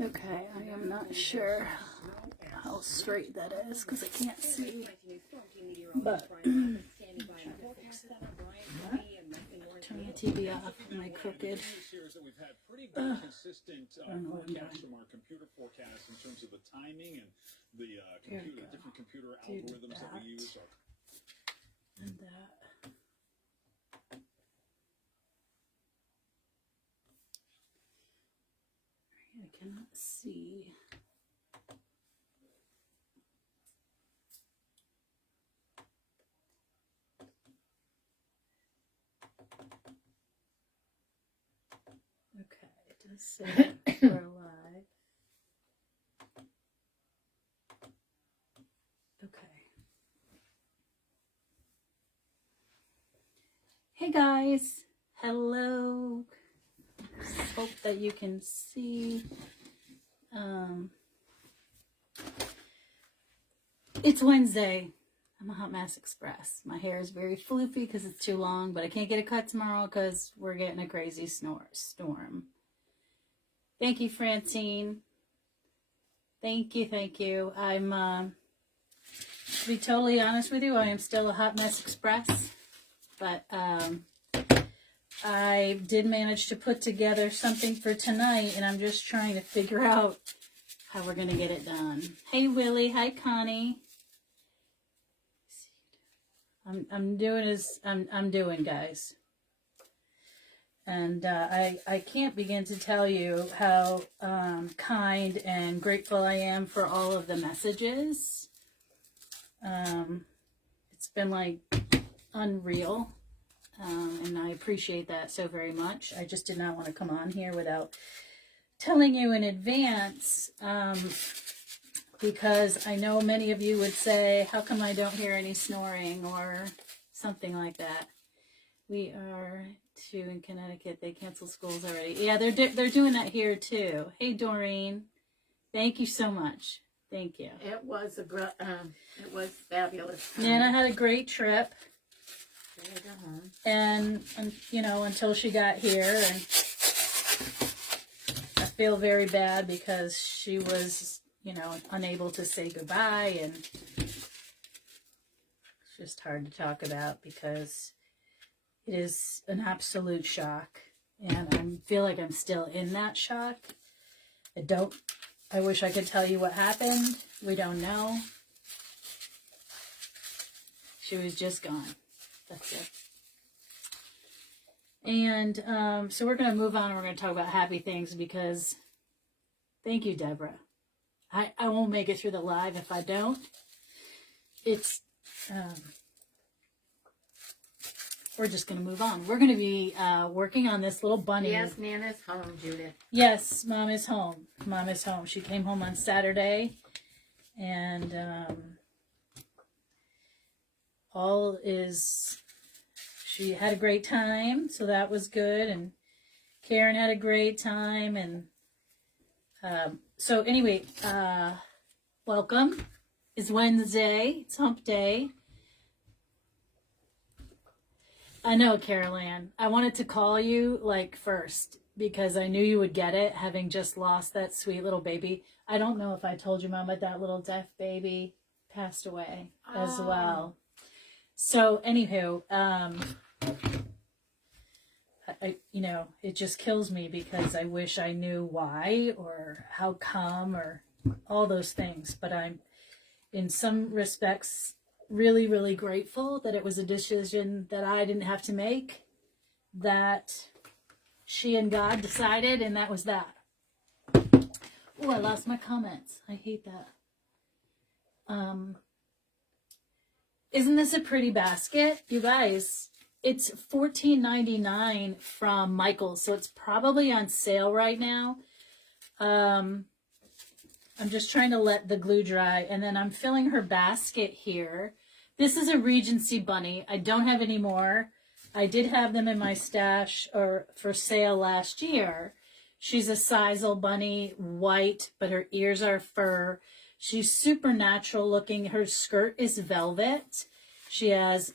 Okay, I am not sure how straight that is because I can't see. But turn the TV off. Am I crooked? I don't know what I'm doing. From our computer forecast in terms of the timing and the different computer algorithms that we use. And that. I cannot see. Okay, it does say we're live. Okay. Hey guys, hello. Hope that you can see. It's Wednesday. I'm a Hot Mess Express. My hair is very floofy because it's too long, but I can't get a cut tomorrow because we're getting a crazy storm. Thank you, Francine. Thank you. I'm, to be totally honest with you, I am still a Hot Mess Express, but I did manage to put together something for tonight, and I'm just trying to figure out how we're going to get it done. Hey, Willie. Hi, Connie. I'm doing, guys. And I can't begin to tell you how kind and grateful I am for all of the messages. It's been like unreal. And I appreciate that so very much. I just did not want to come on here without telling you in advance, because I know many of you would say, how come I don't hear any snoring or something like that. We are in Connecticut. They canceled schools already. Yeah, they're doing that here too. Hey, Doreen. Thank you so much. Thank you. It was fabulous. Nana had a great trip. And you know, until she got here, and I feel very bad because she was, you know, unable to say goodbye, and it's just hard to talk about because it is an absolute shock, and I feel like I'm still in that shock. I wish I could tell you what happened. We don't know. She was just gone. That's it. And so we're going to move on and we're going to talk about happy things because thank you, Deborah. I won't make it through the live if I don't. It's, we're just going to move on. We're going to be working on this little bunny. Yes, Nana's home, Judith. Yes, Mom is home. Mom is home. She came home on Saturday and she had a great time, so that was good, and Karen had a great time, and so anyway, welcome. It's Wednesday, it's hump day. I know, Carol Ann, I wanted to call you like first because I knew you would get it, having just lost that sweet little baby. I don't know if I told you, Mom, but that little deaf baby passed away as well. So, anywho, you know, it just kills me because I wish I knew why or how come or all those things. But I'm, in some respects, really, really grateful that it was a decision that I didn't have to make, that she and God decided, and that was that. Oh, I lost my comments. I hate that. Isn't this a pretty basket? You guys, it's $14.99 from Michael's, so it's probably on sale right now. I'm just trying to let the glue dry, and then I'm filling her basket here. This is a Regency bunny. I don't have any more. I did have them in my stash or for sale last year. She's a sisal bunny, white, but her ears are fur. She's super natural looking. Her skirt is velvet. She has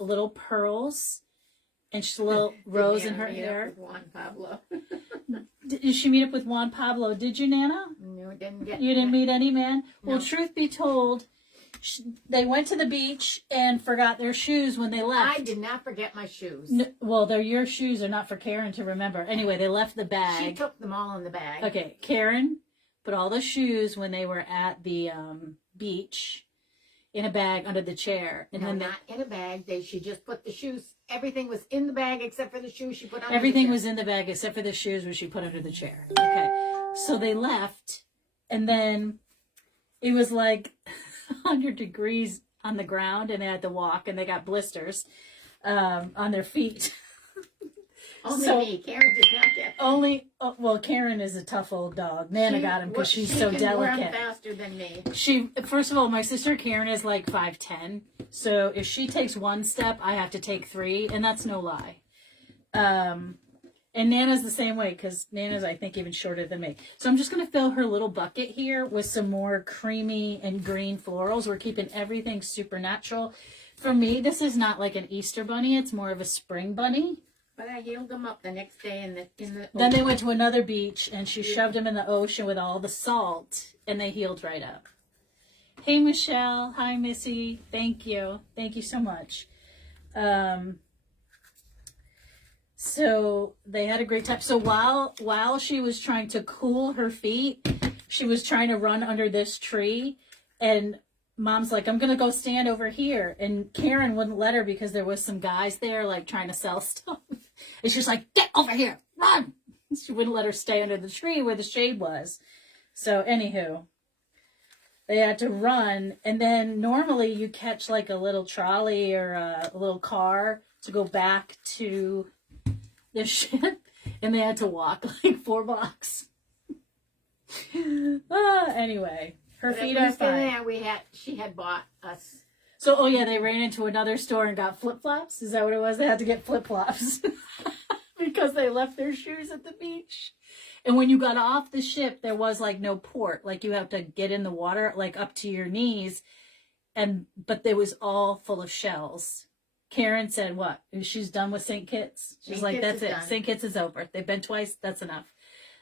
little pearls and she's a little rose in her hair. One, Pablo. Did she meet up with Juan Pablo? Did you, Nana? No, didn't get. You didn't meet any man? No. Well, truth be told, they went to the beach and forgot their shoes when they left. I did not forget my shoes. No, well, they're your shoes are not for Karen to remember. Anyway, they left the bag. She took them all in the bag. Okay, Karen put all the shoes when they were at the beach in a bag under the chair. And No, then not in a bag. She just put the shoes. Everything was in the bag except for the shoes she put on. Everything was in the bag except for the shoes which she put under the chair. Okay, so they left, and then it was like 100 degrees on the ground, and they had to walk, and they got blisters on their feet. Only me. Karen did not get. Well, Karen is a tough old dog. Nana got him because she's so She delicate. can run faster than me. First of all, my sister Karen is like 5'10", so if she takes one step, I have to take 3, and that's no lie. And Nana's the same way because Nana's, I think, even shorter than me. So I'm just going to fill her little bucket here with some more creamy and green florals. We're keeping everything supernatural. For me, this is not like an Easter bunny. It's more of a spring bunny. But I healed them up the next day in the. Then they went to another beach, and she shoved them in the ocean with all the salt, and they healed right up. Hey, Michelle. Hi, Missy. Thank you. Thank you so much. So they had a great time. So while she was trying to cool her feet, she was trying to run under this tree, and Mom's like, I'm going to go stand over here. And Karen wouldn't let her because there was some guys there, like, trying to sell stuff. And she's like, get over here, run. She wouldn't let her stay under the tree where the shade was. So, anywho, they had to run. And then normally you catch, like, a little trolley or a little car to go back to the ship. And they had to walk, like, 4 blocks. Anyway. Her feet are fine. She had bought us. So, oh yeah, they ran into another store and got flip-flops? Is that what it was? They had to get flip-flops because they left their shoes at the beach. And when you got off the ship, there was like no port. Like you have to get in the water, like up to your knees. But it was all full of shells. Karen said, what? She's done with St. Kitts? She's like, that's it. St. Kitts is over. They've been twice. That's enough.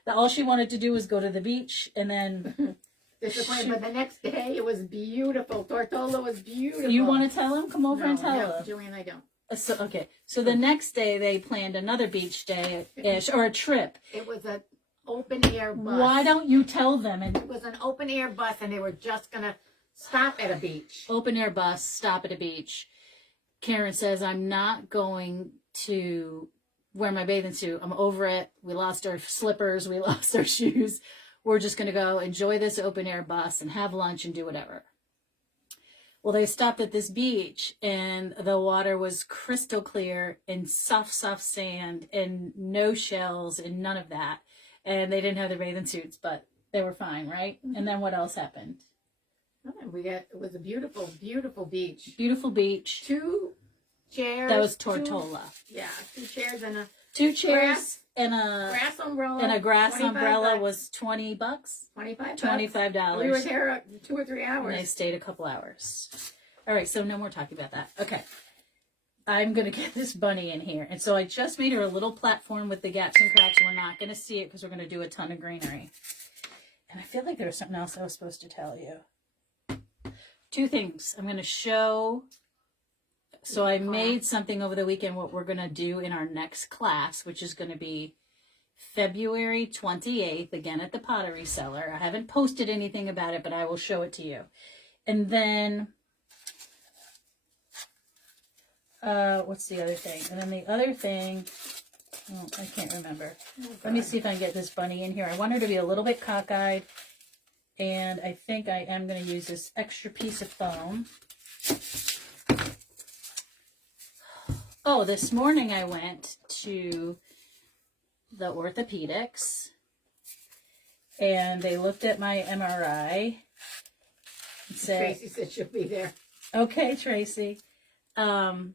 All she wanted to do was go to the beach and then... Disappointed, but the next day it was beautiful. Tortola was beautiful. You want to tell him? Come over and tell him. Julian, I don't. So the next day they planned another beach day-ish, or a trip. It was an open air bus. Why don't you tell them? It was an open air bus, and they were just going to stop at a beach. Open air bus, stop at a beach. Karen says, I'm not going to wear my bathing suit. I'm over it. We lost our slippers. We lost our shoes. We're just going to go enjoy this open air bus and have lunch and do whatever. Well, they stopped at this beach and the water was crystal clear and soft sand and no shells and none of that. And they didn't have their bathing suits, but they were fine, right? Mm-hmm. And then what else happened? It was a beautiful, beautiful beach. Beautiful beach. 2 chairs. That was Tortola. 2 chairs and a... 2 chairs. And a grass umbrella. And a grass umbrella was $20. $25. We were there 2 or 3 hours. And they stayed a couple hours. All right, so no more talking about that. Okay. I'm going to get this bunny in here. And so I just made her a little platform with the gaps and cracks. We're not going to see it because we're going to do a ton of greenery. And I feel like there was something else I was supposed to tell you. 2 things. I'm going to show... So I made something over the weekend what we're going to do in our next class, which is going to be February 28th, again at the Pottery Cellar. I haven't posted anything about it, but I will show it to you. And then, what's the other thing? And then the other thing, oh, I can't remember. Let me see if I can get this bunny in here. I want her to be a little bit cockeyed, and I think I am going to use this extra piece of foam. Oh, this morning I went to the orthopedics and they looked at my MRI and said, Tracy said she'll be there. Okay, Tracy. The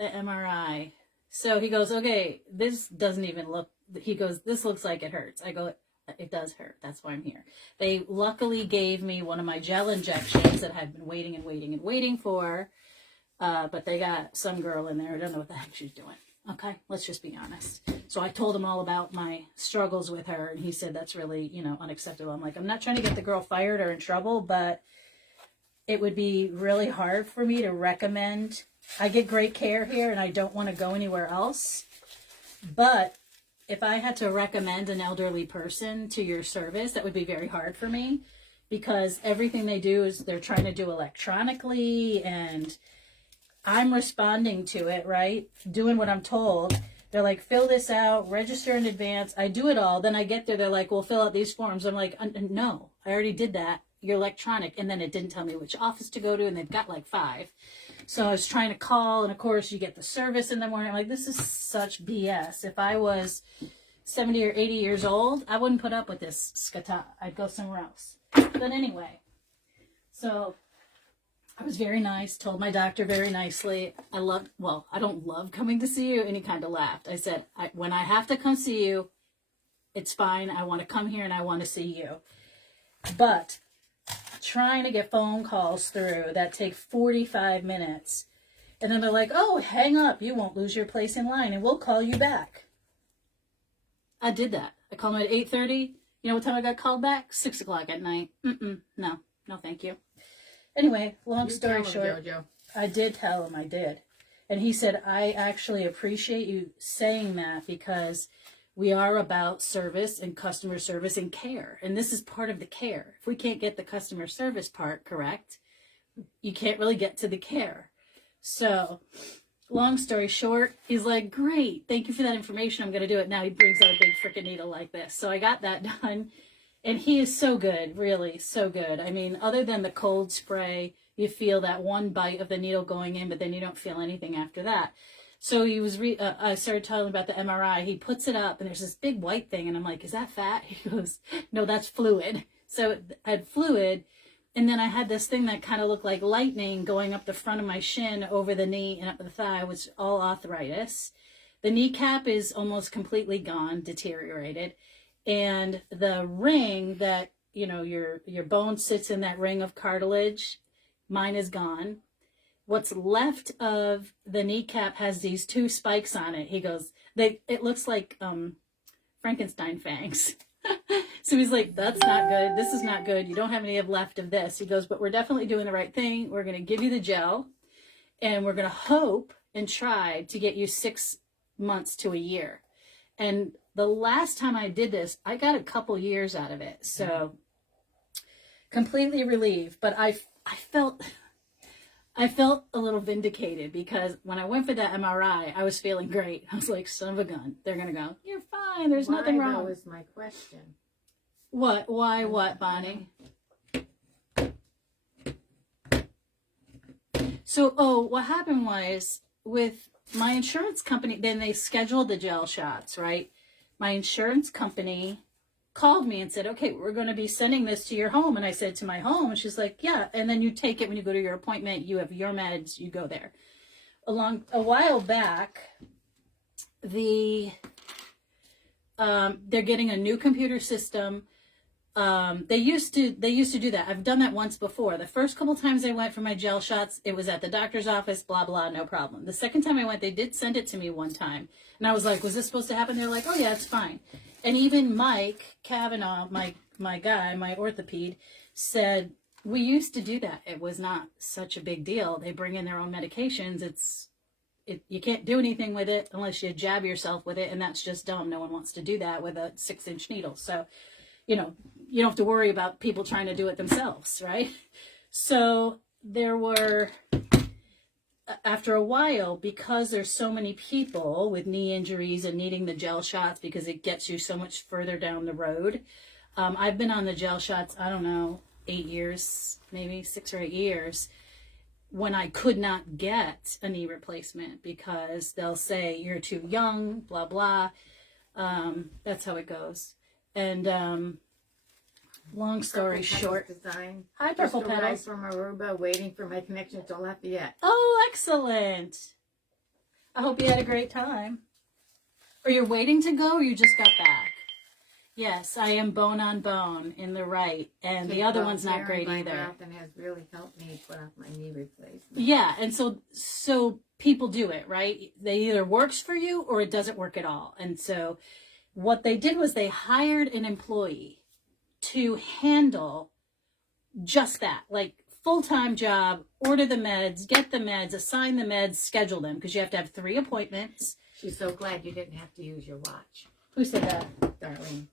MRI. So he goes, okay, this doesn't even look, he goes, this looks like it hurts. I go, it does hurt. That's why I'm here. They luckily gave me one of my gel injections that I've been waiting for. But they got some girl in there. I don't know what the heck she's doing. Okay, let's just be honest. So I told him all about my struggles with her, and he said that's really, unacceptable. I'm like, I'm not trying to get the girl fired or in trouble, but it would be really hard for me to recommend. I get great care here, and I don't want to go anywhere else. But if I had to recommend an elderly person to your service, that would be very hard for me, because everything they do is they're trying to do electronically, and I'm responding to it, right? Doing what I'm told. They're like, fill this out, register in advance. I do it all. Then I get there. They're like, well, fill out these forms. I'm like, no, I already did that. You're electronic. And then it didn't tell me which office to go to. And they've got like 5. So I was trying to call. And of course, you get the service in the morning. I'm like, this is such BS. If I was 70 or 80 years old, I wouldn't put up with this skata. I'd go somewhere else. But anyway, so I was very nice, told my doctor very nicely. I don't love coming to see you. And he kind of laughed. I said, when I have to come see you, it's fine. I want to come here and I want to see you. But trying to get phone calls through that take 45 minutes. And then they're like, oh, hang up. You won't lose your place in line and we'll call you back. I did that. I called him at 8:30. You know what time I got called back? 6 o'clock at night. No, thank you. Anyway, long story short, Jojo. I did tell him I did. And he said, I actually appreciate you saying that because we are about service and customer service and care. And this is part of the care. If we can't get the customer service part correct, you can't really get to the care. So, long story short, he's like, great, thank you for that information. I'm going to do it now. He brings out a big freaking needle like this. So I got that done. And he is so good, really, so good. I mean, other than the cold spray, you feel that one bite of the needle going in, but then you don't feel anything after that. So he was, I started telling him about the MRI. He puts it up, and there's this big white thing, and I'm like, is that fat? He goes, no, that's fluid. So I had fluid, and then I had this thing that kind of looked like lightning going up the front of my shin, over the knee, and up the thigh, which is all arthritis. The kneecap is almost completely gone, deteriorated. And the ring that, your bone sits in, that ring of cartilage, mine is gone. What's left of the kneecap has these 2 spikes on it. He goes, it looks like Frankenstein fangs. So he's like, that's not good. This is not good. You don't have any left of this. He goes, but we're definitely doing the right thing. We're going to give you the gel, and we're going to hope and try to get you 6 months to a year. And the last time I did this, I got a couple years out of it. So completely relieved. But I felt a little vindicated because when I went for that MRI, I was feeling great. I was like, son of a gun. They're going to go, you're fine. There's nothing wrong. That was my question. What? Why what, Bonnie? So, what happened was with my insurance company, then they scheduled the gel shots, right? My insurance company called me and said, okay, we're going to be sending this to your home. And I said, to my home? And she's like, yeah. And then you take it when you go to your appointment. You have your meds. You go there. A while back, they're getting a new computer system. They used to do that. I've done that once before. The first couple times I went for my gel shots, it was at the doctor's office, blah, blah, no problem. The second time I went, they did send it to me one time. And I was like, was this supposed to happen? They're like, oh yeah, it's fine. And even Mike Kavanaugh, my guy, my orthopede, said, we used to do that. It was not such a big deal. They bring in their own medications. You can't do anything with it unless you jab yourself with it. And that's just dumb. No one wants to do that with a 6-inch needle. So, you don't have to worry about people trying to do it themselves, right? So there were, after a while, because there's so many people with knee injuries and needing the gel shots because it gets you so much further down the road. I've been on the gel shots, I don't know, 8 years, maybe 6 or 8 years, when I could not get a knee replacement because they'll say you're too young, blah, blah. That's how it goes. And long story short, design. Hi, Purple Just arrived Petals. from Aruba, waiting for my connection to Lafayette. Oh, excellent. I hope you had a great time. Or you're waiting to go, or you just got back? Yes, I am bone on bone in the right, and the other one's not great either. And has really helped me put off my knee replacement. Yeah, and so people do it, right? They either works for you or it doesn't work at all. And so what they did was they hired an employee to handle just that, like full-time job, order the meds, get the meds, assign the meds, schedule them, because you have to have 3 appointments. She's so glad you didn't have to use your watch. Who said that? Darlene.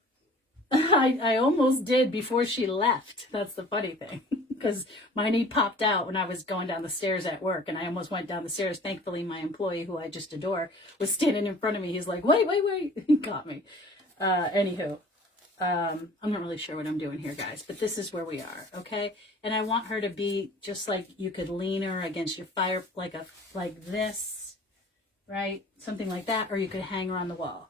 I almost did before she left. That's the funny thing, because my knee popped out when I was going down the stairs at work, and I almost went down the stairs. Thankfully, my employee, who I just adore, was standing in front of me. He's like, wait. He got me. Anywho, I'm not really sure what I'm doing here, guys, but this is where we are, okay? And I want her to be just like you could lean her against your fire, like this, right? Something like that, or you could hang her on the wall.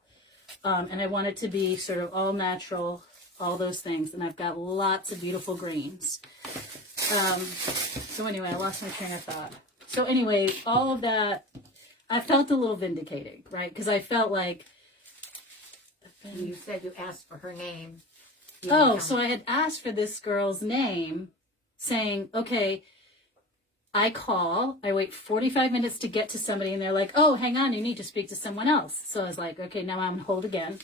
And I want it to be sort of all natural, all those things. And I've got lots of beautiful greens. So anyway, I lost my train of thought. So anyway, all of that, I felt a little vindicated, right? Because I felt like... You said you asked for her name. So I had asked for this girl's name, saying, okay, I call, I wait 45 minutes to get to somebody, and they're like, oh, hang on, you need to speak to someone else. So I was like, okay, now I'm on hold again.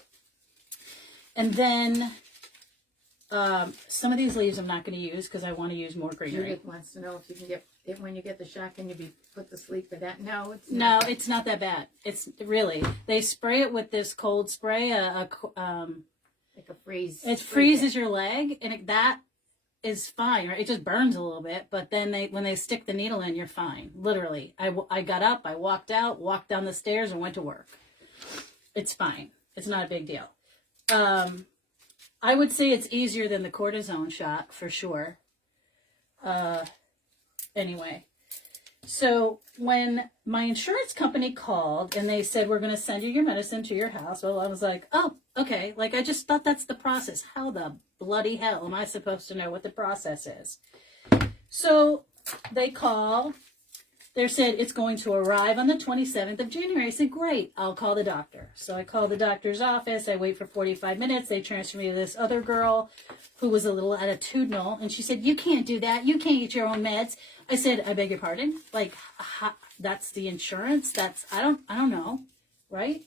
And then some of these leaves I'm not going to use because I want to use more greenery. Judith wants to know if you can get, when you get the shot, can you be put to sleep for that? No, it's not. No, it's not that bad. It's really, they spray it with this cold spray, like a freeze. it freezes your leg, and that is fine, right? It just burns a little bit, but then when they stick the needle in, you're fine. Literally, I got up, I walked out, walked down the stairs, and went to work. It's fine. It's not a big deal. I would say it's easier than the cortisone shot for sure. Anyway, so when my insurance company called and they said, we're going to send you your medicine to your house, well, I was like, oh, okay. Like, I just thought that's the process. How the bloody hell am I supposed to know what the process is? So they call. They said it's going to arrive on the 27th of January. I said, great, I'll call the doctor. So I call the doctor's office. I wait for 45 minutes. They transfer me to this other girl who was a little attitudinal. And she said, you can't do that. You can't eat your own meds. I said, I beg your pardon? Like, that's the insurance? I don't know, right?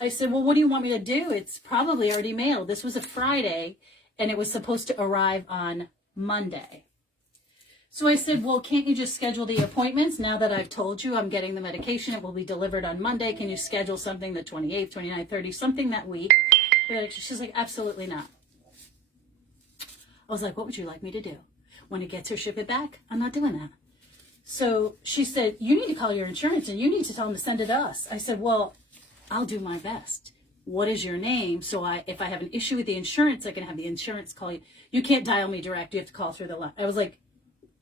I said, well, what do you want me to do? It's probably already mailed. This was a Friday, and it was supposed to arrive on Monday. So I said, well, can't you just schedule the appointments? Now that I've told you I'm getting the medication, it will be delivered on Monday. Can you schedule something the 28th, 29th, 30th, something that week? She's like, absolutely not. I was like, what would you like me to do? When it gets here, ship it back? I'm not doing that. So she said, you need to call your insurance and you need to tell them to send it to us. I said, well, I'll do my best. What is your name? So if I have an issue with the insurance, I can have the insurance call you. You can't dial me direct. You have to call through the line. I was like,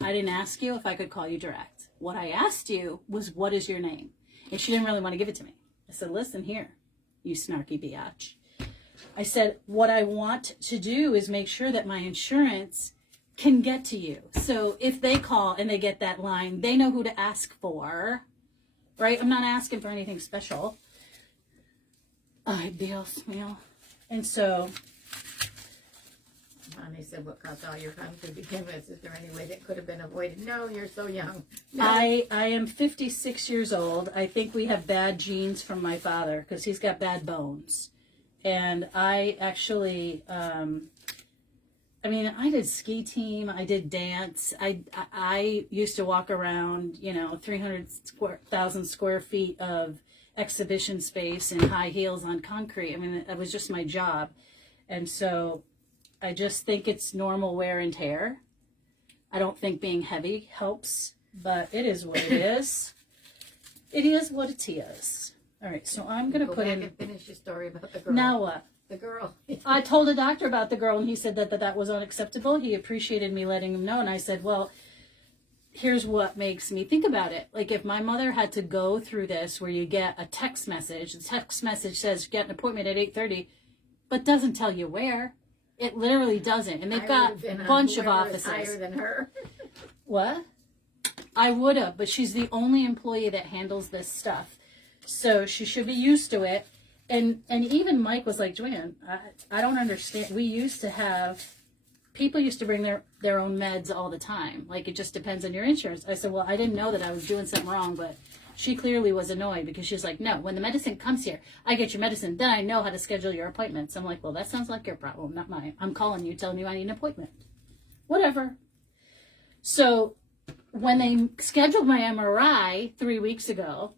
I didn't ask you if I could call you direct. What I asked you was, what is your name? And she didn't really want to give it to me. I said, listen here, you snarky biatch. I said, what I want to do is make sure that my insurance can get to you. So if they call and they get that line, they know who to ask for, right? I'm not asking for anything special. Ay, Dios mío. And so... And they said, what caused all your harm to begin with? Is there any way that could have been avoided? No, you're so young. No. I am 56 years old. I think we have bad genes from my father because he's got bad bones. And I actually, I did ski team. I did dance. I used to walk around, 300,000 square feet of exhibition space in high heels on concrete. I mean, that was just my job. And so I just think it's normal wear and tear. I don't think being heavy helps, but it is what it is. It is what it is. All right, so I'm going to put in... and finish your story about the girl. Now what? The girl. I told a doctor about the girl, and he said that was unacceptable. He appreciated me letting him know, and I said, well, here's what makes me think about it. Like, if my mother had to go through this where you get a text message, the text message says, get an appointment at 8:30, but doesn't tell you where. It literally doesn't. And they've got a bunch of offices. Higher than her. What? I would have, but she's the only employee that handles this stuff. So she should be used to it. and even Mike was like, Joanne, I don't understand. We used to have, people used to bring their own meds all the time. Like, it just depends on your insurance. I said, well, I didn't know that I was doing something wrong, but she clearly was annoyed because she's like, no, when the medicine comes here, I get your medicine, then I know how to schedule your appointments. I'm like, well, that sounds like your problem, not mine. I'm calling you, telling you I need an appointment. Whatever. So when they scheduled my MRI 3 weeks ago,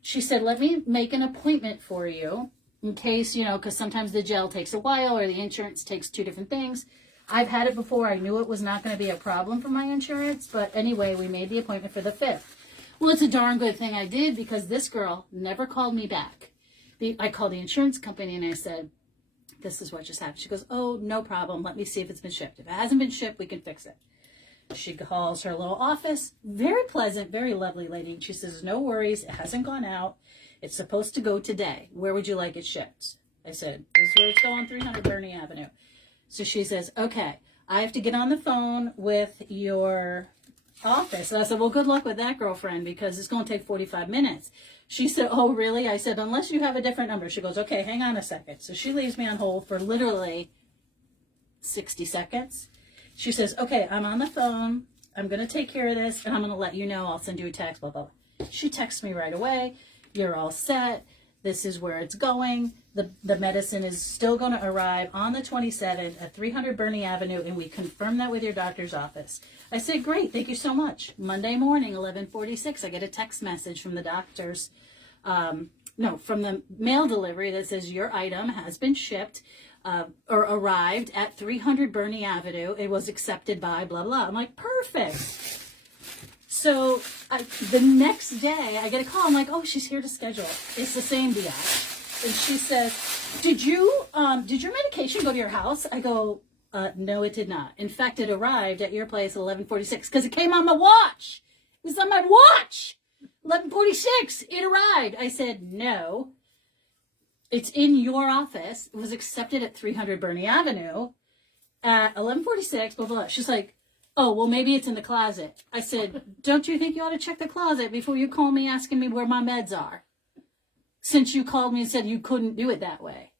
she said, let me make an appointment for you in case, because sometimes the gel takes a while or the insurance takes 2 different things. I've had it before. I knew it was not going to be a problem for my insurance. But anyway, we made the appointment for the 5th. Well, it's a darn good thing I did because this girl never called me back. I called the insurance company and I said, this is what just happened. She goes, oh, no problem. Let me see if it's been shipped. If it hasn't been shipped, we can fix it. She calls her little office. Very pleasant, very lovely lady. And she says, no worries. It hasn't gone out. It's supposed to go today. Where would you like it shipped? I said, this is where it's going, 300 Bernie Avenue. So she says, okay, I have to get on the phone with your office. And I said, well, good luck with that, girlfriend, because it's going to take 45 minutes. She said, oh, really? I said, unless you have a different number. She goes, okay, hang on a second. So she leaves me on hold for literally 60 seconds. She says, okay, I'm on the phone. I'm going to take care of this, and I'm going to let you know. I'll send you a text, blah, blah, blah. She texts me right away. You're all set. This is where it's going. The medicine is still going to arrive on the 27th at 300 Bernie Avenue, and we confirm that with your doctor's office. I said, great, thank you so much. Monday morning, 11:46, I get a text message from the doctor's, from the mail delivery that says your item has been shipped or arrived at 300 Bernie Avenue. It was accepted by blah, blah. I'm like, perfect. So the next day, I get a call. I'm like, oh, she's here to schedule. It's the same biatch. And she says, did your medication go to your house? I go, no, it did not. In fact, it arrived at your place at 11:46 because it came on my watch. It was on my watch. 11:46, it arrived. I said, no, it's in your office. It was accepted at 300 Bernie Avenue at 11:46, blah, blah. She's like, oh, well, maybe it's in the closet. I said, don't you think you ought to check the closet before you call me asking me where my meds are? Since you called me and said you couldn't do it that way.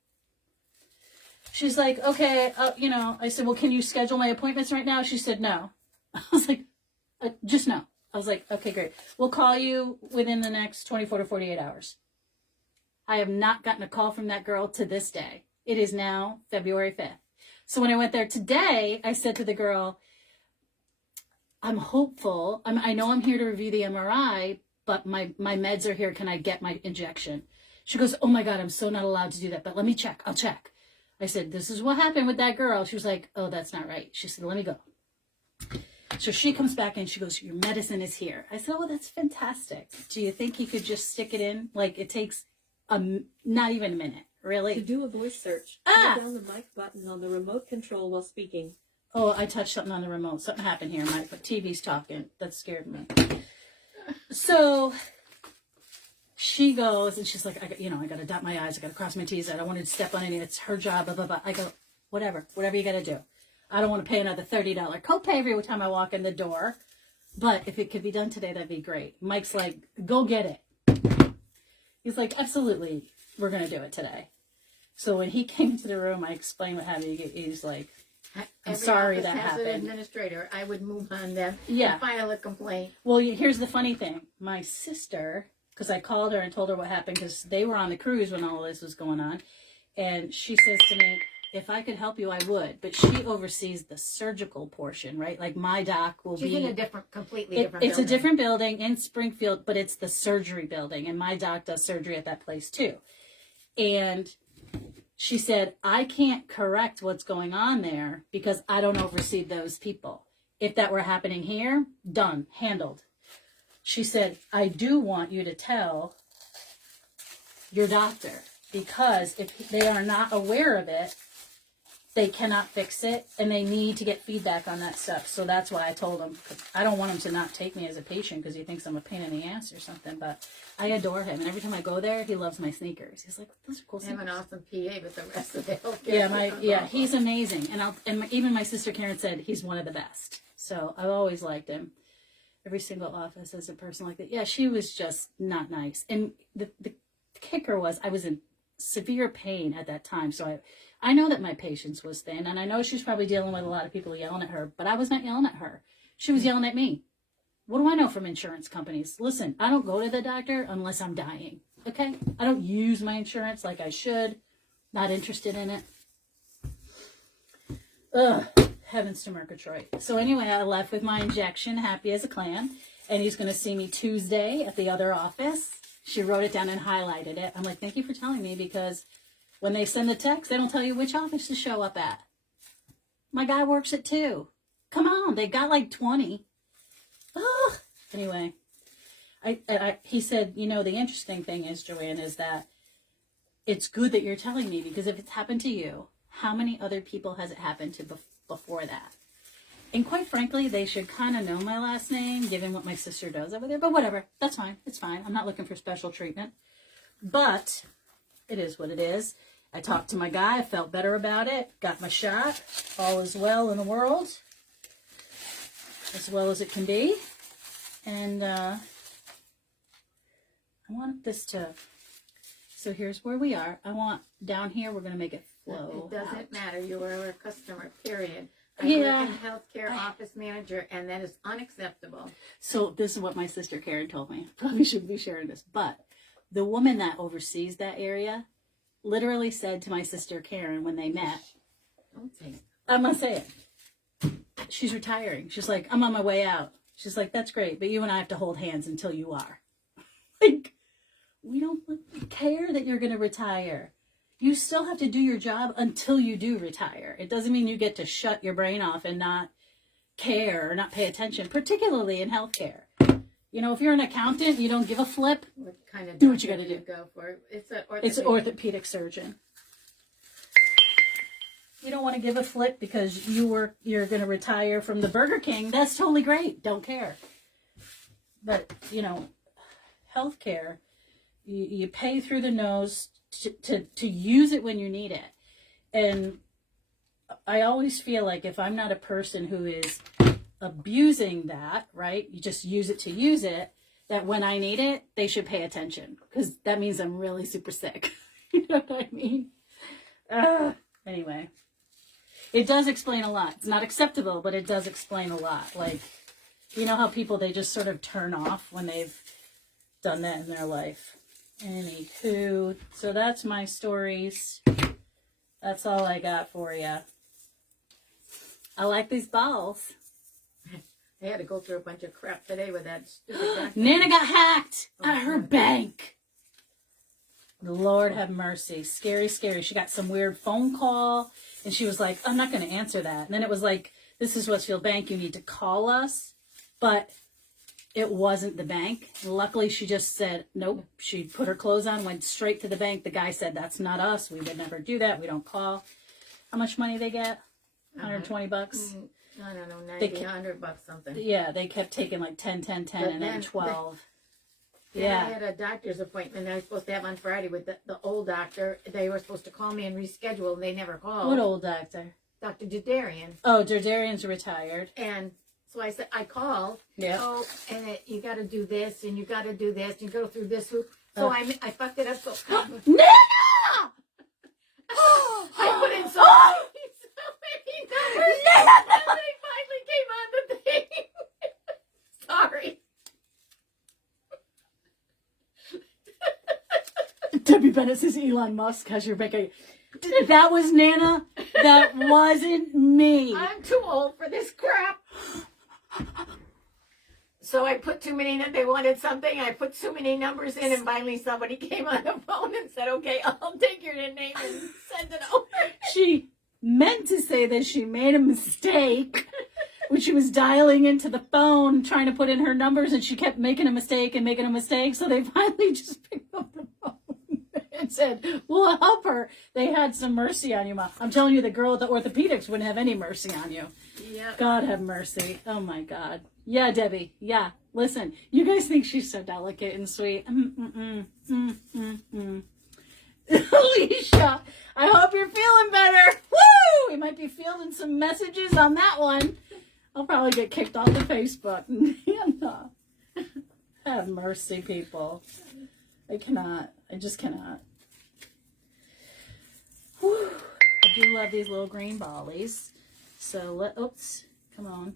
She's like, okay, I said, well, can you schedule my appointments right now? She said, no. I was like, just no. I was like, okay, great. We'll call you within the next 24 to 48 hours. I have not gotten a call from that girl to this day. It is now February 5th. So when I went there today, I said to the girl, I'm hopeful. I know I'm here to review the MRI, but my meds are here. Can I get my injection? She goes, oh my God, I'm so not allowed to do that, but let me check. I'll check. I said, this is what happened with that girl. She was like, oh, that's not right. She said, let me go. So she comes back and she goes, your medicine is here. I said, oh, that's fantastic. Do you think you could just stick it in? Like, it takes not even a minute, really. To do a voice search, hold down the mic button on the remote control while speaking. Oh, I touched something on the remote. Something happened here. My TV's talking. That scared me. So she goes and she's like, I got to dot my I's. I got to cross my T's. I don't want to step on any. It's her job, blah, blah, blah. I go, whatever you got to do. I don't want to pay another $30 copay every time I walk in the door. But if it could be done today, that'd be great. Mike's like, go get it. He's like, absolutely. We're going to do it today. So when he came into the room, I explained what happened. He's like, I'm sorry that happened. As an administrator, I would move on them Yeah. and file a complaint. Well, here's the funny thing. My sister, because I called her and told her what happened, because they were on the cruise when all this was going on, and she says to me, if I could help you, I would. But she oversees the surgical portion, right? Like my doc will She's be... in a completely different It's building. a different building in Springfield, but it's the surgery building, and my doc does surgery at that place too. And she said, I can't correct what's going on there because I don't oversee those people. If that were happening here, done, handled. She said, I do want you to tell your doctor because if they are not aware of it, they cannot fix it and they need to get feedback on that stuff. So that's why I told him. I don't want him to not take me as a patient because he thinks I'm a pain in the ass or something, but I adore him. And every time I go there, he loves my sneakers. He's like, those are cool I have sneakers. an awesome PA, but the rest of the healthcare. Yeah, he's amazing. And even my sister Karen said he's one of the best. So I've always liked him. Every single office has a person like that. Yeah, she was just not nice. And the kicker was I was in severe pain at that time. So I know that my patience was thin, and I know she's probably dealing with a lot of people yelling at her, but I was not yelling at her. She was yelling at me. What do I know from insurance companies? Listen, I don't go to the doctor unless I'm dying, okay? I don't use my insurance like I should. Not interested in it. Ugh, heavens to Murgatroyd. So anyway, I left with my injection, happy as a clam, and he's going to see me Tuesday at the other office. She wrote it down and highlighted it. I'm like, thank you for telling me, because when they send the text, they don't tell you which office to show up at. My guy works at 2. Come on, they got like 20. Ugh. Anyway, he said, you know, the interesting thing is, Joanne, is that it's good that you're telling me, because if it's happened to you, how many other people has it happened to before that? And quite frankly, they should kind of know my last name, given what my sister does over there. But whatever, that's fine. It's fine. I'm not looking for special treatment. But it is what it is. I talked to my guy. I felt better about it. Got my shot. All is well in the world. As well as it can be. And I want this to... So here's where we are. I want down here, we're going to make it flow. It doesn't matter. You are a customer, period. I Yeah. work in healthcare office manager, and that is unacceptable. So this is what my sister Karen told me. Probably shouldn't be sharing this, but the woman that oversees that area literally said to my sister Karen when they met, Don't say it. I'm going to say it. She's retiring. She's like, I'm on my way out. She's like, that's great, but you and I have to hold hands until you are. Like, we don't care that you're going to retire. You still have to do your job until you do retire. It doesn't mean you get to shut your brain off and not care or not pay attention, particularly in healthcare. You know, if you're an accountant, you don't give a flip. What kind of Do what you doctor gotta do. Go for? It's It's an orthopedic surgeon. You don't want to give a flip because you're going to retire from the Burger King. That's totally great. Don't care. But, you know, healthcare, you pay through the nose to use it when you need it. And I always feel like if I'm not a person who is abusing that, right? You just use it to use it, that when I need it, they should pay attention, because that means I'm really super sick. You know what I mean? Anyway, it does explain a lot. It's not acceptable, but it does explain a lot. Like, you know how people, they just sort of turn off when they've done that in their life. Anywho, so that's my stories. That's all I got for you. I like these balls. I had to go through a bunch of crap today with that stupid bank. Nana got hacked at her God. bank. Lord have mercy. Scary, scary. She got some weird phone call, and she was like, I'm not going to answer that. And then it was like, this is Westfield Bank. You need to call us. But it wasn't the bank. Luckily, she just said, nope. She put her clothes on, went straight to the bank. The guy said, that's not us. We would never do that. We don't call. How much money they get? 120 bucks? I don't know, 90, $100 something. Yeah, they kept taking like 10, 10, 10, But and then then 12. Then I had a doctor's appointment I was supposed to have on Friday with the old doctor. They were supposed to call me and reschedule, and they never called. What old doctor? Dr. Jadarian. Oh, Dardarian's retired. And so I said, I called. Yeah. Oh, and you got to do this, and you got to do this, and you go through this hoop. So I fucked it up. So Nana! I put in so many numbers. And then I finally came on the thing. Sorry. Debbie Bennett says Elon Musk has your bank. That was Nana. That wasn't me. I'm too old for this crap. So I put too many, they wanted something, I put too many numbers in, and finally somebody came on the phone and said, okay, I'll take your name and send it over. She meant to say that she made a mistake when she was dialing into the phone, trying to put in her numbers, and she kept making a mistake and making a mistake. So they finally just picked up the phone and said, we'll help her. They had some mercy on you, Mom. I'm telling you, the girl at the orthopedics wouldn't have any mercy on you. Yeah. God have mercy. Oh my God. Yeah, Debbie. Yeah. Listen, you guys think she's so delicate and sweet. Alicia, I hope you're feeling better. Woo! We might be fielding some messages on that one. I'll probably get kicked off the Facebook. Nana. Have mercy, people. I cannot. I just cannot. do love these little green bollies. So oops, come on.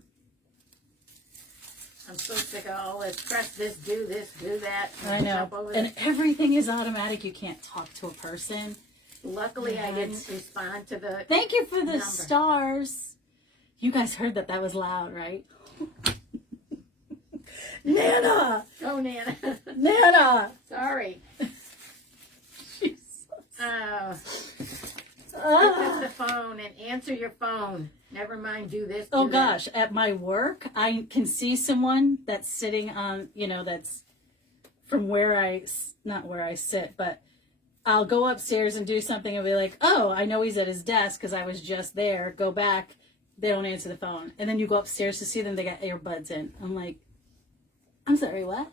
I'm so sick of all this. Press this, do that. I know. Jump over And this. everything is automatic. You can't talk to a person. Luckily, I didn't respond to the. Thank you for the number. stars. You guys heard that was loud, right? Nana! Oh, Nana. Nana! Sorry. Jesus. Oh. Pick Ah. up the phone and answer your phone. Never mind, do this. Oh do that. gosh, at my work, I can see someone that's sitting on, that's from not where I sit, but I'll go upstairs and do something and be like, oh, I know he's at his desk because I was just there. Go back. They don't answer the phone. And then you go upstairs to see them. They got earbuds in. I'm like, I'm sorry, what?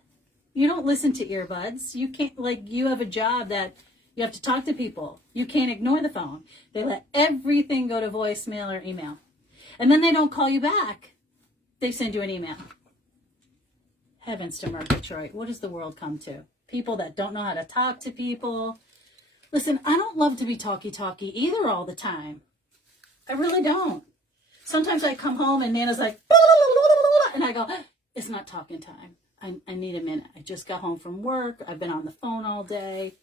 You don't listen to earbuds. You can't, you have a job that you have to talk to people. You can't ignore the phone. They let everything go to voicemail or email. And then they don't call you back. They send you an email. Heavens to Murgatroyd. What does the world come to? People that don't know how to talk to people. Listen, I don't love to be talky either all the time. I really don't. Sometimes I come home and Nana's like, and I go, it's not talking time. I need a minute. I just got home from work. I've been on the phone all day.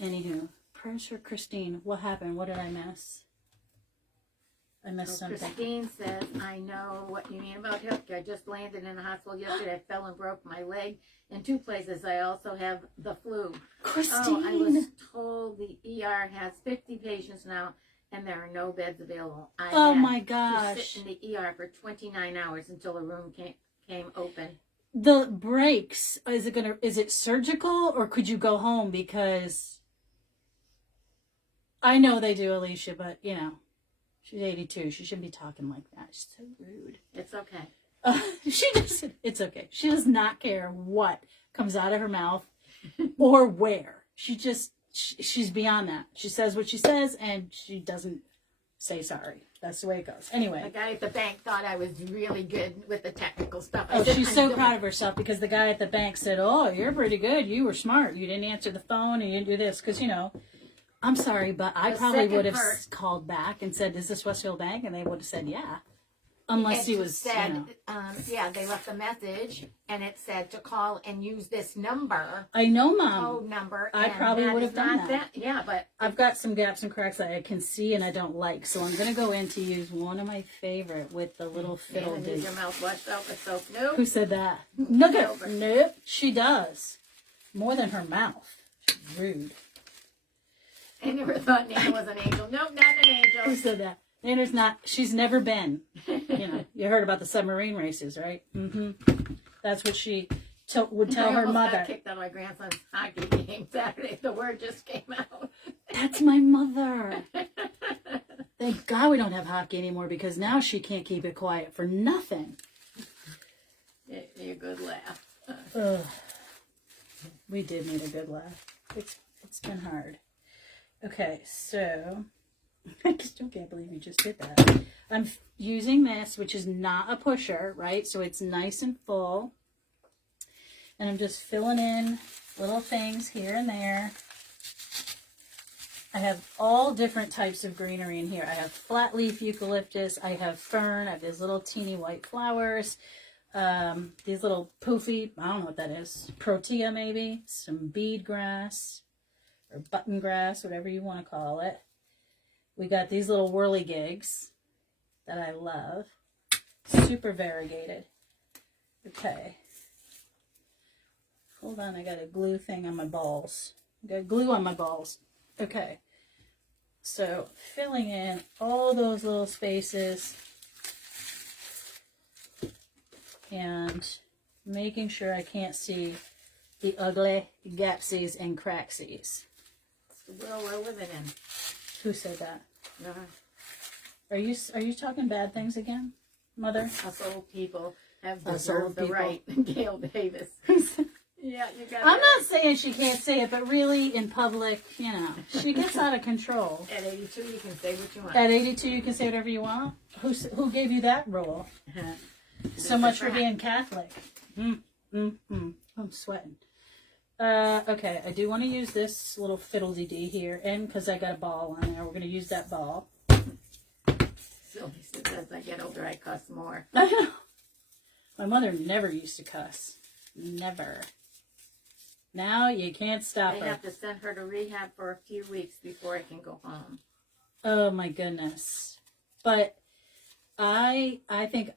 Anywho, prayers for Christine. What happened? What did I miss? I missed something. Christine says, I know what you mean about healthcare. I just landed in the hospital yesterday. I fell and broke my leg in 2 places. I also have the flu. Christine. Oh, I was told the ER has 50 patients now, and there are no beds available. I Oh had my to gosh. sit in the ER for 29 hours until the room came open. The breaks, is it surgical or could you go home? Because I know they do, Alicia, but she's 82. She shouldn't be talking like that. She's so rude. It's okay. She doesn't. It's okay. She does not care what comes out of her mouth or where. She's beyond that. She says what she says and she doesn't say sorry. That's the way it goes. Anyway. The guy at the bank thought I was really good with the technical stuff. Oh, she's so proud of herself because the guy at the bank said, oh, you're pretty good. You were smart. You didn't answer the phone and you didn't do this. Because, I'm sorry, but I probably would have called back and said, is this Westfield Bank? And they would have said, yeah. Unless he was, said, they left a message and it said to call and use this number. I know, Mom. Code number. I probably would have done that. Yeah, but I've got some gaps and cracks that I can see and I don't like. So I'm going to go in to use one of my favorite with the little fiddle use dude. your mouth washed out with soap. Nope. Who said that? Nope. She does. More than her mouth. She's rude. I never thought Nana was an angel. Nope, not an angel. Who said that? Nana's not. She's never been. You heard about the submarine races, right? Mm-hmm. That's what she would tell her mother. I kicked out of my grandson's hockey game Saturday. The word just came out. That's my mother. Thank God we don't have hockey anymore because now she can't keep it quiet for nothing. A good laugh. Ugh. We did need a good laugh. It's been hard. Okay, so I still can't believe you just did that. I'm using this, which is not a pusher, right? So it's nice and full. And I'm just filling in little things here and there. I have all different types of greenery in here. I have flat leaf eucalyptus. I have fern. I have these little teeny white flowers. These little poofy, I don't know what that is. Protea maybe. Some bead grass or button grass, whatever you want to call it. We got these little whirligigs that I love. Super variegated. Okay. Hold on, I got a glue thing on my balls. I got glue on my balls. Okay. So, filling in all those little spaces and making sure I can't see the ugly gapsies and cracksies. It's the world we're living in. Who said that? Uh-huh. Are you talking bad things again, Mother? Us old people have Us old deserved the people. right. Gail Davis. Yeah, you got I'm not saying she can't say it, but really in public, she gets out of control. At 82, you can say what you want. At 82, you can say whatever you want. Who gave you that rule? So much for being Catholic. I'm sweating. Okay, I do want to use this little fiddle-dee-dee here, and because I got a ball on there, we're going to use that ball. Sylvie says as I get older, I cuss more. I know. My mother never used to cuss. Never. Now you can't stop I her. have to send her to rehab for a few weeks before I can go home. Oh my goodness. But I think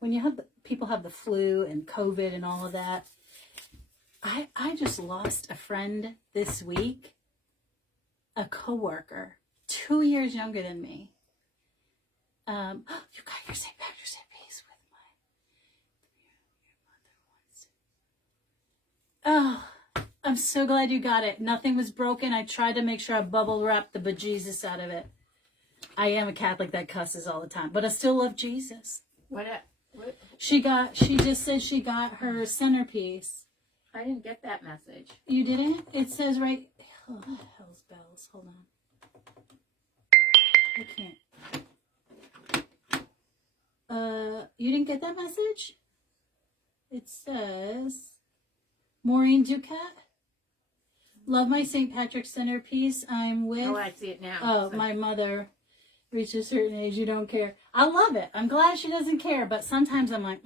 when you have people have the flu and COVID and all of that, I just lost a friend this week, a coworker, 2 years younger than me. You got your St. Patrick's Day piece with my your mother once. Oh, I'm so glad you got it. Nothing was broken. I tried to make sure I bubble wrapped the bejesus out of it. I am a Catholic that cusses all the time, but I still love Jesus. What? She just said she got her centerpiece. I didn't get that message. You didn't? It says right. Oh, what the hell's bells? Hold on. I can't. You didn't get that message? It says, Maureen Ducat. Love my St. Patrick's centerpiece. I'm with. Oh, I see it now. Oh, my mother reached a certain age. You don't care. I love it. I'm glad she doesn't care. But sometimes I'm like,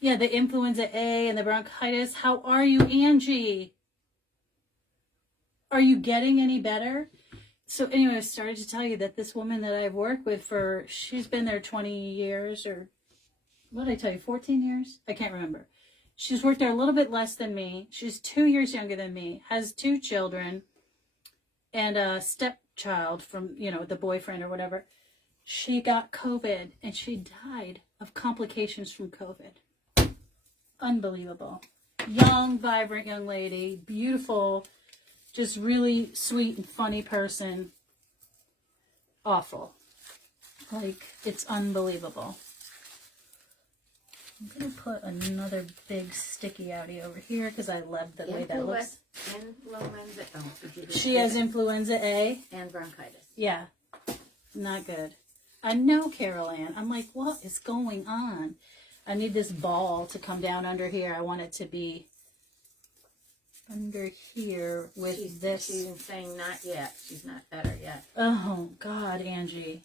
yeah, the influenza A and the bronchitis. How are you, Angie? Are you getting any better? So anyway, I started to tell you that this woman that I've worked with she's been there 20 years or what did I tell you, 14 years? I can't remember. She's worked there a little bit less than me. She's 2 years younger than me, has 2 children, and a stepchild from, the boyfriend or whatever. She got COVID and she died of complications from COVID. Unbelievable. Young, vibrant young lady, beautiful, just really sweet and funny person. Awful. Like, it's unbelievable. I'm going to put another big sticky outie over here because I love the way that looks. Influenza. Oh, she has influenza A. And bronchitis. Yeah. Not good. I know, Carol Ann. I'm like, what is going on? I need this ball to come down under here. I want it to be under here with this. She's saying not yet. She's not better yet. Oh, God, Angie.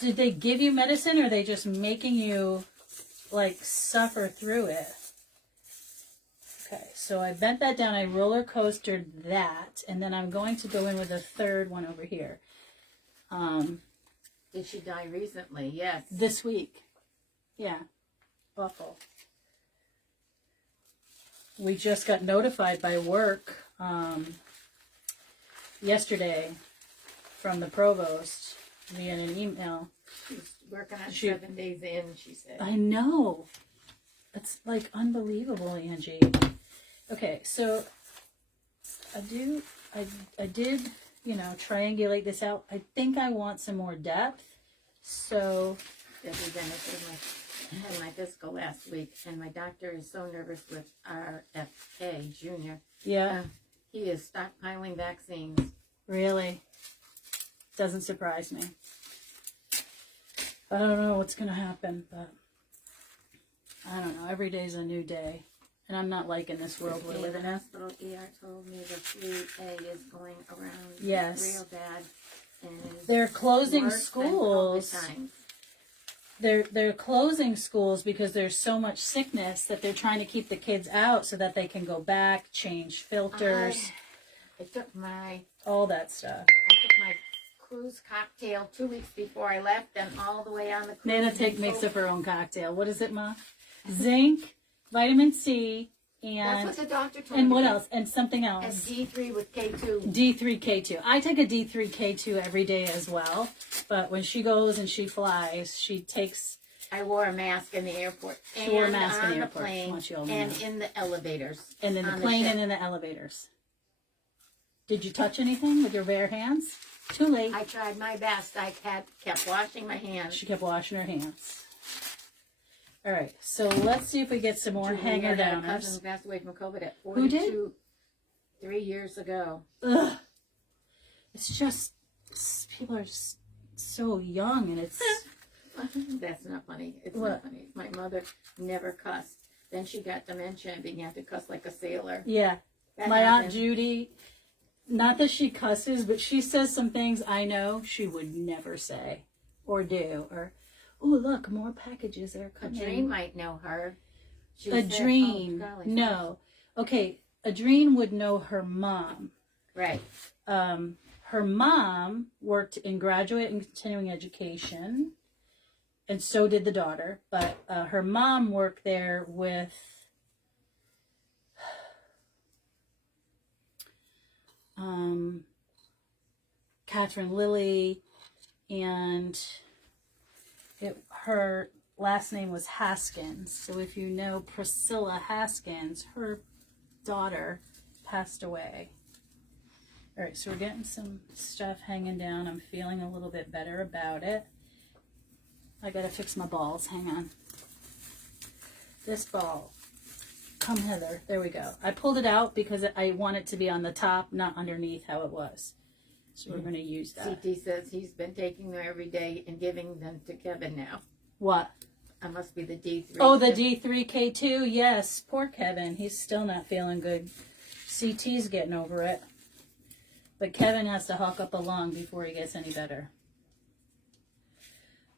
Did they give you medicine or are they just making you, suffer through it? Okay, so I bent that down. I roller coastered that. And then I'm going to go in with a third one over here. Did she die recently? Yes. This week. Yeah. Awful. We just got notified by work yesterday from the provost via an email. She's working on 7 days in, she said. I know. It's unbelievable, Angie. Okay, so I did, triangulate this out. I think I want some more depth. So Debbie Dennis had my physical last week, and my doctor is so nervous with RFK Jr. Yeah. He is stockpiling vaccines. Really? Doesn't surprise me. I don't know what's going to happen, but I don't know. Every day's a new day. And I'm not liking this world we're living The in. hospital ER told me the flu A is going around Yes. real bad. And They're closing worse than schools. COVID times. They're closing schools because there's so much sickness that they're trying to keep the kids out so that they can go back, change filters, I took my all that stuff. cruise cocktail 2 weeks before I left, and all the way on the cruise. Nana makes up her own cocktail. What is it, Ma? Zinc, vitamin C, That's and what the doctor told me. and what else? And something And else. D3 with K2. D3K2. I take a D3K2 every day as well, but when she goes and she flies, she takes. I wore a mask in the airport. She wore a mask in on the the airport, plane, once you all and know. in the elevators. And in the on plane ship. and in the elevators. Did you touch anything with your bare hands? Too late. I tried my best. I kept washing my hands. She kept washing her hands. All right, so let's see if we get some more hanger My cousin downers. passed away from COVID at Who did? 42, 3 years ago. Ugh. It's just, people are just so young and it's... That's not funny. It's What? not funny. My mother never cussed. Then she got dementia and began to cuss like a sailor. Yeah. That My Aunt happened. Judy, not that she cusses, but she says some things I know she would never say or do. Or, oh, look, more packages are coming. Adrene might know her. She Adrene, said, oh, no. Okay, Adrene would know her mom. Right. Her mom worked in graduate and continuing education, and so did the daughter. But her mom worked there with Catherine Lilly, and her last name was Haskins. So if you know Priscilla Haskins, her daughter passed away. All right, so we're getting some stuff hanging down. I'm feeling a little bit better about it. I gotta fix my balls. Hang on. This ball. Come hither. There we go. I pulled it out because I want it to be on the top, not underneath how it was. So we're going to use that. CT says he's been taking them every day and giving them to Kevin now. What? It must be the D3. Oh, the D3K2. Yes. Poor Kevin. He's still not feeling good. CT's getting over it. But Kevin has to hawk up a lung before he gets any better.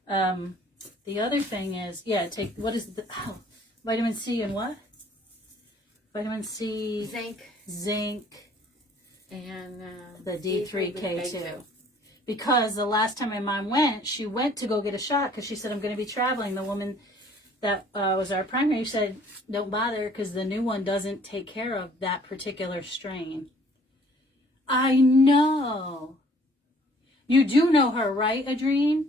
The other thing is, yeah, take, what is the, vitamin C and what? Vitamin C. Zinc. And the D3K2. Because the last time my mom went, she went to go get a shot because she said, I'm going to be traveling. The woman that was our primary said, don't bother because the new one doesn't take care of that particular strain. I know. You do know her, right, Adrene?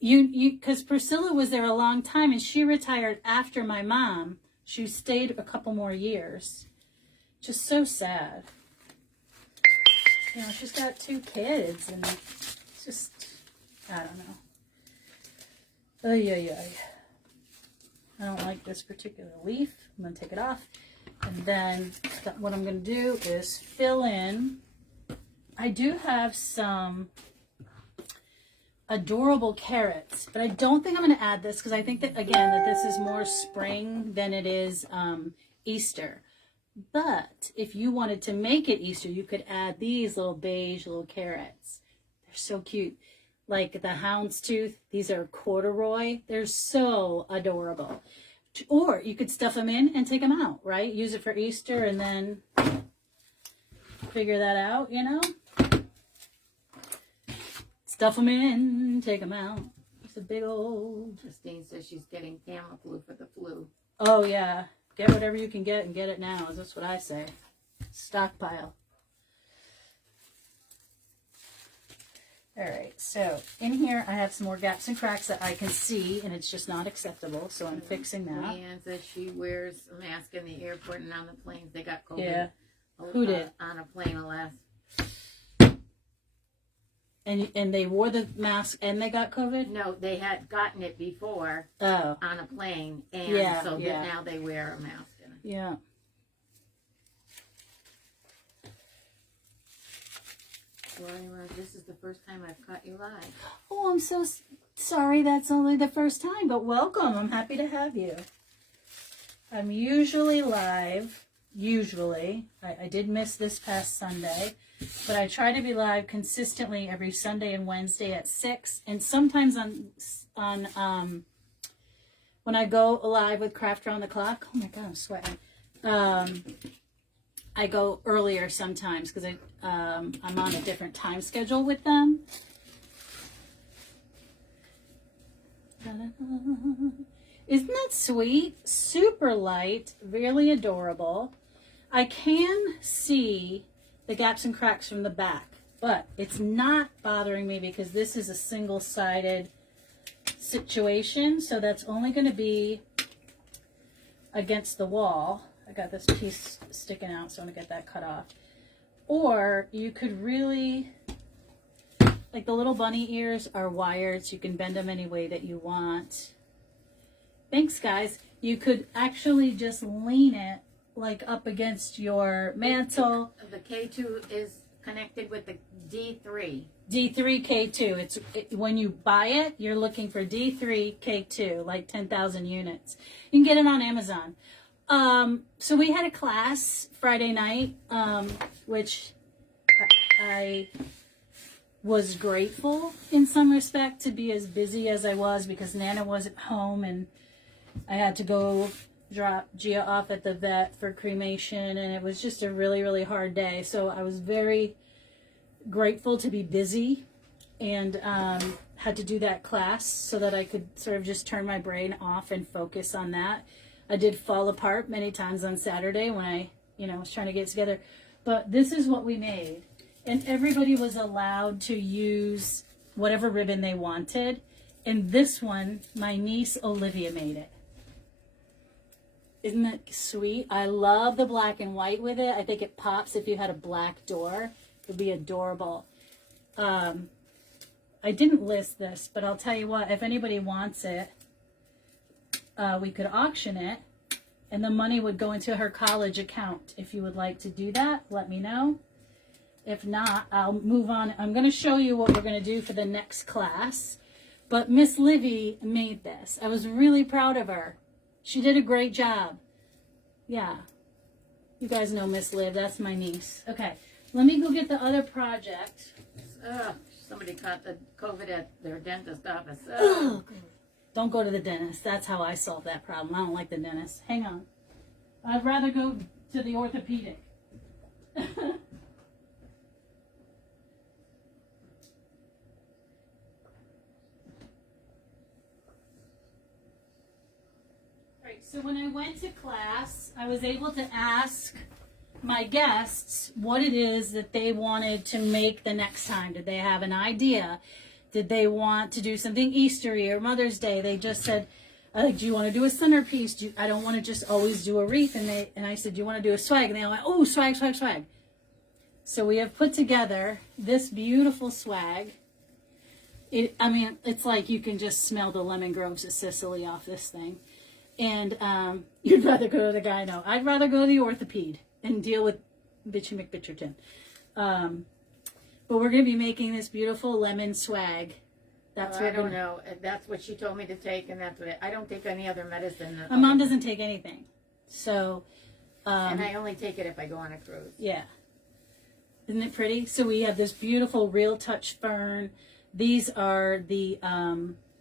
Because Priscilla was there a long time and she retired after my mom. She stayed a couple more years. Just so sad. You know, she's got 2 kids and it's just, I don't know. Ay, ay, ay. I don't like this particular leaf. I'm going to take it off. And then what I'm going to do is fill in. I do have some adorable carrots, but I don't think I'm going to add this because I think that, again, that this is more spring than it is Easter. But if you wanted to make it Easter, you could add these little beige little carrots. They're so cute. Like the houndstooth, these are corduroy. They're so adorable. Or you could stuff them in and take them out, right? Use it for Easter and then figure that out, you know? Stuff them in, take them out. It's a big old... Christine says she's getting Tamiflu for the flu. Oh, yeah. Get whatever you can get and get it now. That's what I say. Stockpile. All right, so in here I have some more gaps and cracks that I can see, and it's just not acceptable, so I'm fixing that. Leanne says she wears a mask in the airport and on the planes. They got COVID. Yeah. Who did? On a plane last. And they wore the mask and they got COVID? No, they had gotten it before Oh. on a plane, and Yeah, so yeah. now they wear a mask. In it. Yeah. Well, this is the first time I've caught you live. Oh, I'm so sorry that's only the first time, but welcome. I'm happy to have you. I'm usually live. Usually. I did miss this past Sunday, but I try to be live consistently every Sunday and Wednesday at 6, and sometimes on when I go live with Craft Around the Clock. Oh my God, I'm sweating. I go earlier sometimes because I'm on a different time schedule with them. Isn't that sweet? Super light, really adorable. I can see the gaps and cracks from the back, but it's not bothering me because this is a single-sided situation, so that's only going to be against the wall. I got this piece sticking out, so I'm going to get that cut off. Or you could really, like the little bunny ears are wired, so you can bend them any way that you want. Thanks, guys. You could actually just lean it like up against your mantle. The K2 is connected with the D3. D3K2. When you buy it, you're looking for D3K2, like 10,000 units. You can get it on Amazon. So we had a class Friday night, which I was grateful in some respect to be as busy as I was because Nana wasn't home and I had to go drop Gia off at the vet for cremation, and it was just a really, really hard day. So I was very grateful to be busy and had to do that class so that I could sort of just turn my brain off and focus on that. I did fall apart many times on Saturday when I, was trying to get it together. But this is what we made. And everybody was allowed to use whatever ribbon they wanted. And this one, my niece Olivia made it. Isn't that sweet? I love the black and white with it. I think it pops if you had a black door. It would be adorable. I didn't list this, but I'll tell you what, if anybody wants it, we could auction it, and the money would go into her college account. If you would like to do that, let me know. If not, I'll move on. I'm going to show you what we're going to do for the next class. But Miss Livy made this. I was really proud of her. She did a great job. Yeah. You guys know Miss Liv. That's my niece. Okay. Let me go get the other project. Somebody caught the COVID at their dentist office. Don't go to the dentist. That's how I solve that problem. I don't like the dentist. Hang on. I'd rather go to the orthopedic. Right, so when I went to class, I was able to ask my guests what it is that they wanted to make the next time. Did they have an idea? Did they want to do something Eastery or Mother's Day? They just said, do you want to do a centerpiece? I don't want to just always do a wreath. And I said, do you want to do a swag? And they all went, oh, swag, swag, swag. So we have put together this beautiful swag. It's like you can just smell the lemon groves of Sicily off this thing. And you'd rather go to the gyno. I'd rather go to the orthopede and deal with Bitchy McBitcherton. But we're going to be making this beautiful lemon swag. That's I don't know. That's what she told me to take, and that's what I don't take any other medicine. My mom doesn't take anything. So. And I only take it if I go on a cruise. Yeah. Isn't it pretty? So we have this beautiful Real Touch fern. These are the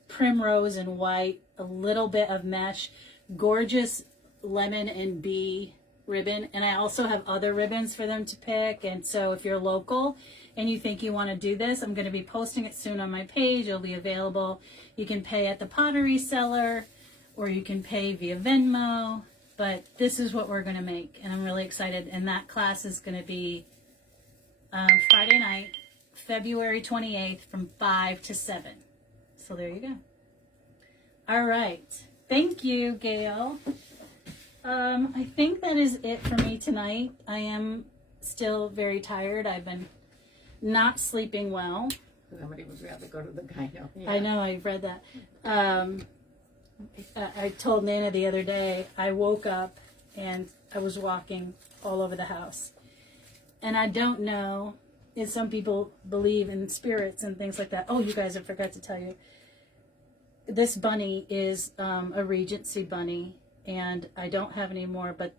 primrose and white, a little bit of mesh, gorgeous lemon and bee ribbon. And I also have other ribbons for them to pick. And so if you're local and you think you want to do this, I'm going to be posting it soon on my page. It'll be available. You can pay at the pottery seller or you can pay via Venmo. But this is what we're going to make. And I'm really excited. And that class is going to be Friday night, February 28th from 5 to 7. So there you go. All right. Thank you, Gail. I think that is it for me tonight. I am still very tired. I've been not sleeping well. Somebody would rather go to the gyno. Yeah. I know, I read that. I told Nana the other day, I woke up and I was walking all over the house. And I don't know if some people believe in spirits and things like that. Oh, you guys, I forgot to tell you. This bunny is a Regency bunny, and I don't have any more, but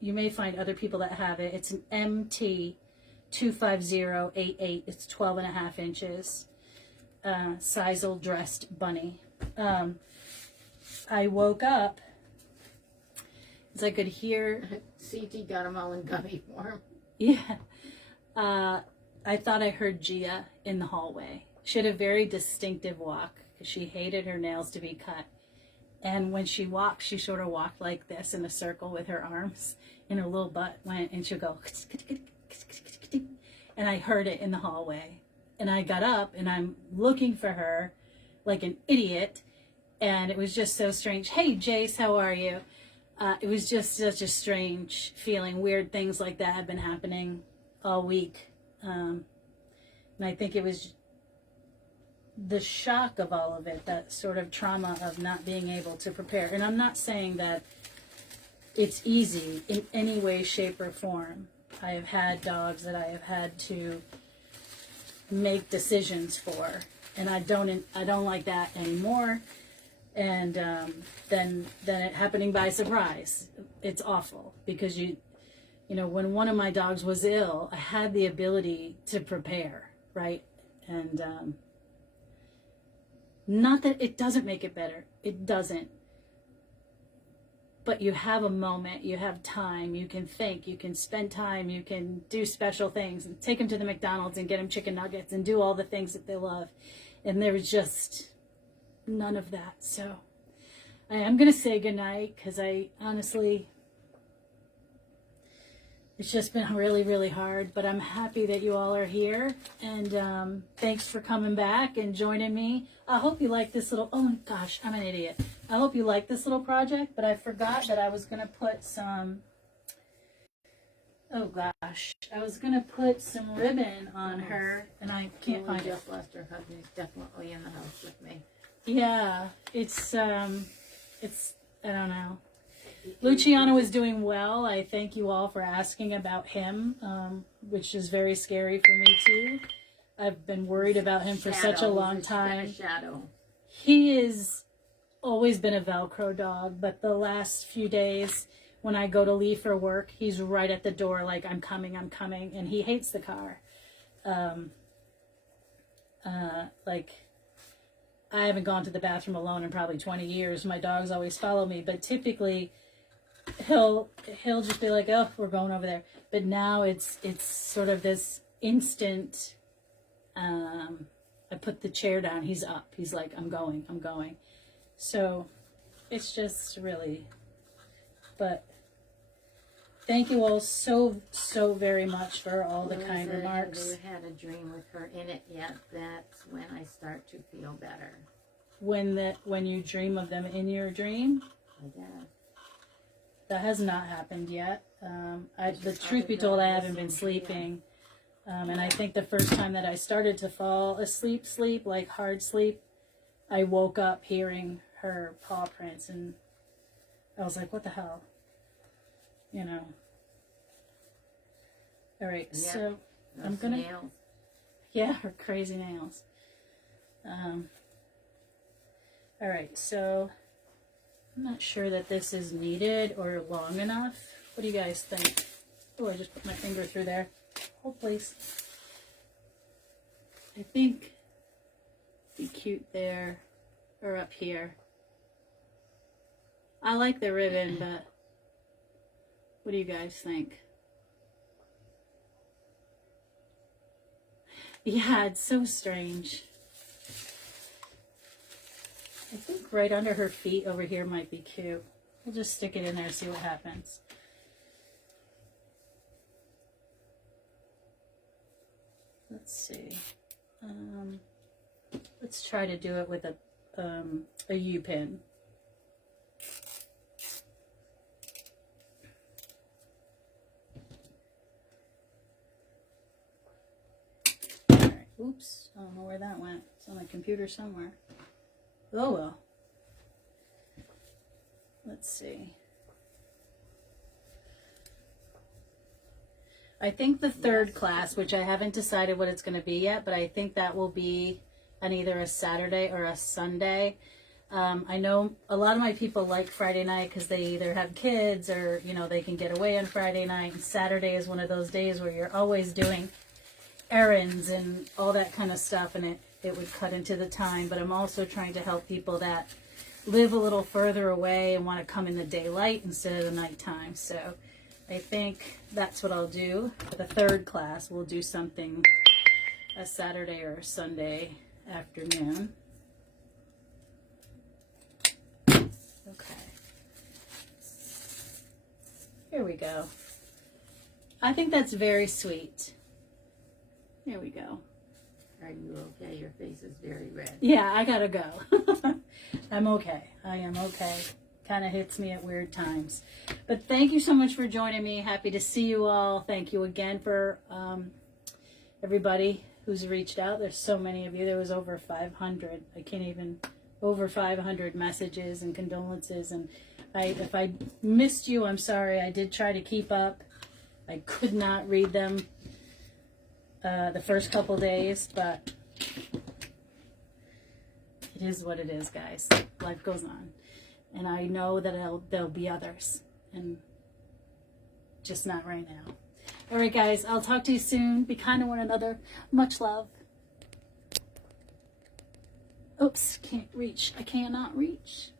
you may find other people that have it. It's an MT25088. It's 12.5 inches. Sisal dressed bunny. I woke up as I could hear. CT got them all in gummy form. Yeah. I thought I heard Gia in the hallway. She had a very distinctive walk because she hated her nails to be cut. And when she walked, she sort of walked like this in a circle with her arms, and her little butt went, and she'd go, and I heard it in the hallway. And I got up, and I'm looking for her like an idiot, and it was just so strange. Hey, Jace, how are you? It was just such a strange feeling. Weird things like that have been happening all week. And I think it was the shock of all of it, that sort of trauma of not being able to prepare. And I'm not saying that it's easy in any way, shape, or form. I have had dogs that I have had to make decisions for, and I don't like that anymore. and then it happening by surprise. It's awful because you know, when one of my dogs was ill, I had the ability to prepare, right? And not that it doesn't make it better, it doesn't. But you have a moment, you have time, you can think, you can spend time, you can do special things and take them to the McDonald's and get them chicken nuggets and do all the things that they love. And there was just none of that. So I am going to say goodnight because I honestly, it's just been really, really hard, but I'm happy that you all are here, and thanks for coming back and joining me. I hope you like this little, oh my gosh, I'm an idiot. I hope you like this little project, but I forgot that I was going to put some, oh gosh, I was going to put some ribbon on her, and I can't find it. Jeff Lester husband is definitely in the house with me. Yeah, it's, I don't know. Luciano is doing well. I thank you all for asking about him, which is very scary for me too. I've been worried about him for such a long time. He's been a shadow. He has always been a Velcro dog, but the last few days when I go to leave for work, he's right at the door like, I'm coming, and he hates the car. Like, I haven't gone to the bathroom alone in probably 20 years. My dogs always follow me, but typically he'll just be like, oh, we're going over there. But now it's sort of this instant, I put the chair down, he's up. He's like, I'm going. So it's just really, but thank you all so very much for all the kind remarks. Have you had a dream with her in it yet? That's when I start to feel better. When you dream of them in your dream? I guess. That has not happened yet. The truth be told, I haven't been sleeping. And I think the first time that I started to fall asleep, like hard sleep, I woke up hearing her paw prints, and I was like, what the hell? You know. All right, Yep. so Those I'm gonna, nails. yeah, her crazy nails. All right, so I'm not sure that this is needed or long enough. What do you guys think? Oh, I just put my finger through there. Hold, please. I think it'd be cute there or up here. I like the ribbon, but what do you guys think? Yeah, it's so strange. I think right under her feet over here might be cute. We'll just stick it in there and see what happens. Let's see. Let's try to do it with a U-pin. Alright, oops, I don't know where that went. It's on my computer somewhere. Oh well. Let's see. I think the third class, which I haven't decided what it's going to be yet, but I think that will be on either a Saturday or a Sunday. I know a lot of my people like Friday night because they either have kids or, you know, they can get away on Friday night. And Saturday is one of those days where you're always doing errands and all that kind of stuff, and it would cut into the time. But I'm also trying to help people that live a little further away and want to come in the daylight instead of the nighttime. So I think that's what I'll do. For the third class, we'll do something a Saturday or a Sunday afternoon. Okay. Here we go. I think that's very sweet. Here we go. Are you okay? Your face is very red. Yeah, I gotta go. I'm okay. I am okay. Kind of hits me at weird times. But thank you so much for joining me. Happy to see you all. Thank you again for everybody who's reached out. There's so many of you. There was over 500. I can't even, over 500 messages and condolences. And if I missed you, I'm sorry. I did try to keep up. I could not read them the first couple days, but it is what it is, guys. Life goes on. And I know that there'll be others. And just not right now. All right, guys. I'll talk to you soon. Be kind to one another. Much love. Oops. Can't reach. I cannot reach.